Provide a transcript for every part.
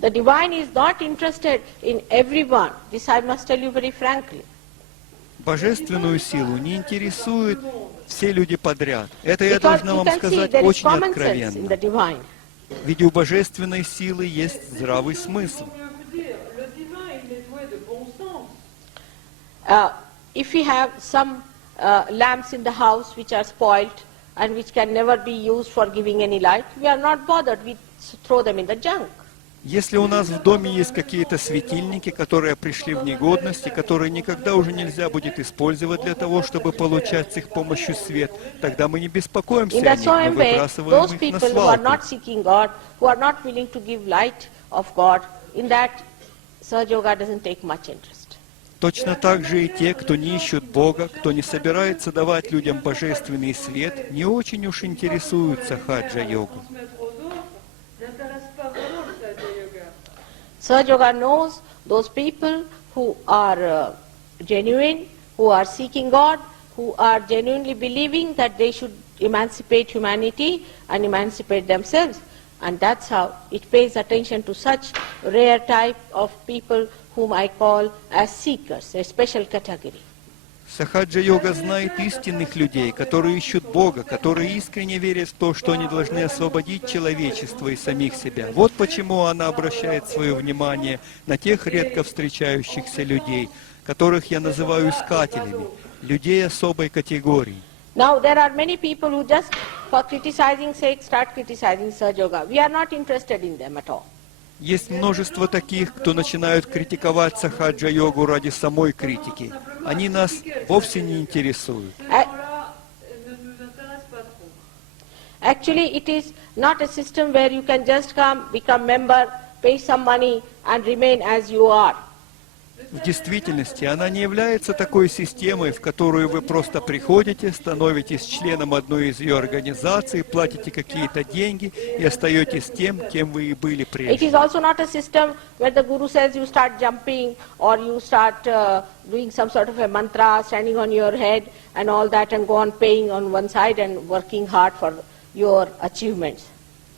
The divine is not interested in everyone. This I must tell you very frankly. Божественную силу не интересуют все люди подряд. Это я Because должна you вам can see сказать there is очень common sense in the откровенно. divine. Ведь у божественной силы есть здравый смысл. If we have some lamps in the house which are spoiled and which can never be used for giving any light, we are not bothered. We throw them in the junk. Если у нас в доме есть какие-то светильники, которые пришли в негодность, и которые никогда уже нельзя будет использовать для того, чтобы получать с их помощью свет, тогда мы не беспокоимся In о the них, мы same way, выбрасываем those их на people who are свалку. not seeking God, who are not willing to give light of God, in that Sahaja Yoga doesn't take much interest. Точно так же и те, кто не ищут Бога, кто не собирается давать людям божественный свет, не очень уж интересуются хаджа-йогой. Sahaja Yoga knows those people who are genuine, who are seeking God, who are genuinely believing that they should emancipate humanity and emancipate themselves. And that's how it pays attention to such rare type of people whom I call as seekers, a special category. Сахаджа-йога знает истинных людей, которые ищут Бога, которые искренне верят в то, что они должны освободить человечество и самих себя. Вот почему она обращает свое внимание на тех редко встречающихся людей, которых я называю искателями, людей особой категории. Now there are many people who just for criticizing sake start criticizing Sahaja Yoga. We are not interested in them at all. Есть множество таких, кто начинают критиковать сахаджа-йогу ради самой критики. Они нас вовсе не интересуют. Actually, it is not a system where you can just come, become member, pay some money and remain as you are. В действительности она не является такой системой, в которую вы просто приходите, становитесь членом одной из ее организаций, платите какие-то деньги и остаетесь тем, кем вы и были It is прежде. also not a system where the Guru says you start jumping or you start doing some sort of a mantra, standing on your head and all that and go on paying on one side and working hard for your achievements.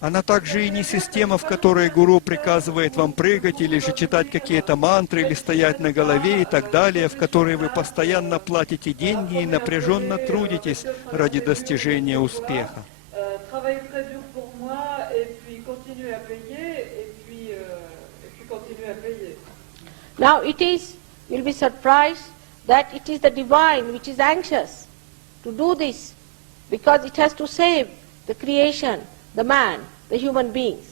Она также и не система, в которой гуру приказывает вам прыгать или же читать какие-то мантры, или стоять на голове и так далее, в которой вы постоянно платите деньги и напряженно трудитесь ради достижения успеха. Now it is, you'll be surprised that it is the divine which is anxious to do this because it has to save the creation, the man, the human beings.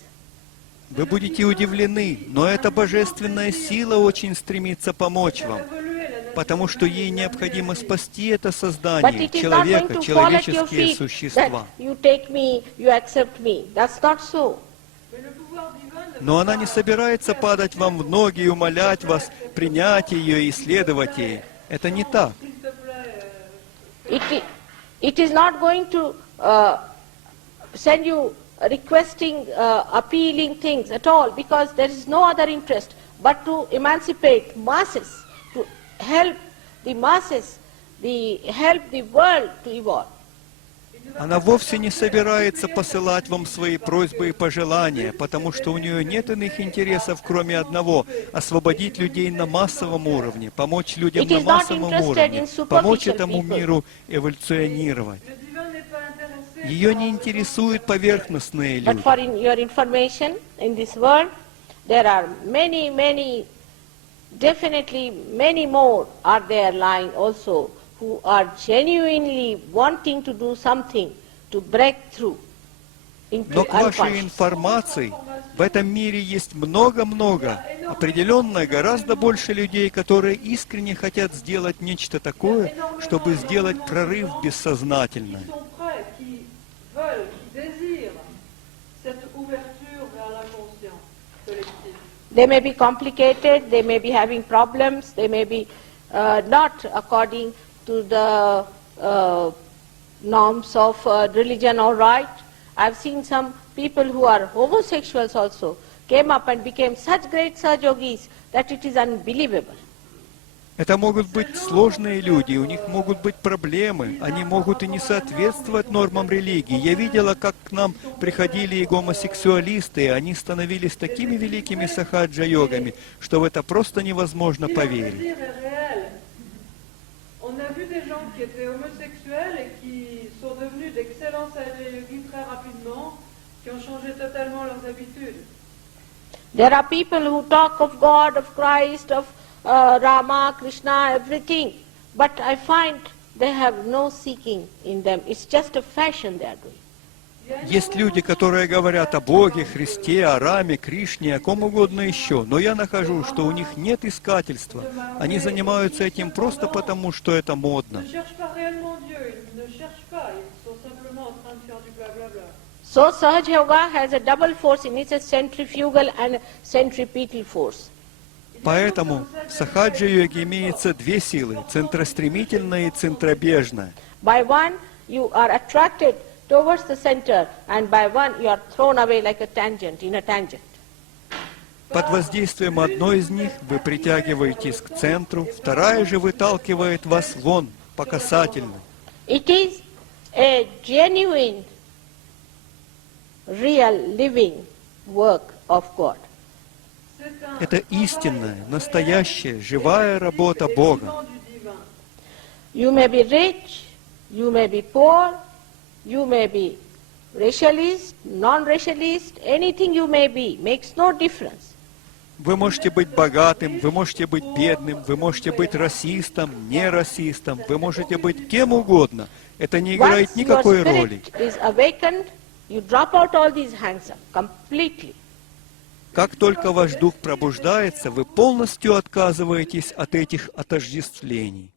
Вы будете удивлены, но эта божественная сила очень стремится помочь вам, потому что ей необходимо спасти это But создание, it is not going человека, to fall at your человеческие feet that существа. you take me, you accept me. That's not so. Но она не собирается падать вам в ноги и умолять вас принять ее и следовать ей. Это не так. It is not going to send you requesting, appealing things at all because there is no other interest but to emancipate masses, to help the masses, help the world to evolve. Она вовсе не собирается посылать вам свои просьбы и пожелания, потому что у нее нет иных интересов, кроме одного – освободить людей на массовом уровне, помочь людям на массовом уровне, помочь этому миру эволюционировать. Ее не интересуют поверхностные люди. But for your information, in this world, there are many, definitely many more are there lying also who are genuinely wanting to do something to break through into Но к вашей unconscious. информации, в этом мире есть много-много, определенно гораздо больше людей, которые искренне хотят сделать нечто такое, чтобы сделать прорыв в бессознательное. They may be complicated, they may be having problems, they may be not according to the norms of religion or right. I've seen some people who are homosexuals also came up and became such great Sahaja Yogis that it is unbelievable. Это могут быть сложные люди, у них могут быть проблемы, они могут и не соответствовать нормам религии. Я видела, как к нам приходили и гомосексуалисты, и они становились такими великими сахаджа-йогами, что в это просто невозможно Si leur поверить. désir est réel, on a vu des gens qui étaient homosexuels et qui sont devenus d'excellents yogis très rapidement, qui ont changé totalement leurs habitudes. There are people who talk of God, of Christ, of Rama, Krishna, everything, but I find they have no seeking in them. It's just a fashion they are doing. Есть люди, которые говорят о Боге, Христе, о Раме, Кришне, о ком угодно еще, но я нахожу, что у них нет искательства. Они занимаются этим просто потому, что это модно. Ils ne cherchent pas réellement Dieu, ils ne cherchent pas, ils sont simplement en train de faire du blablabla. So Sahaj Yoga has a double force in it, a centrifugal and a centripetal force. Поэтому в сахаджа-йоге имеется две силы – центростремительная и центробежная. By one, you are attracted towards the center, and by one, you are thrown away like a tangent, in a tangent. Под воздействием одной из них вы притягиваетесь к центру, вторая же выталкивает вас вон, по касательной. It is a genuine, real, living work of God. Это истинная, настоящая, живая работа Бога. Du divin. You may be rich, you may be poor, you may be racialist, non-racialist, anything you may be, makes no difference. Вы можете быть богатым, вы можете быть бедным, вы можете быть расистом, не расистом, вы можете быть кем угодно. Это не играет Once your никакой роли. spirit is awakened, you drop out all these hangs up completely. Как только ваш дух пробуждается, вы полностью отказываетесь от этих отождествлений.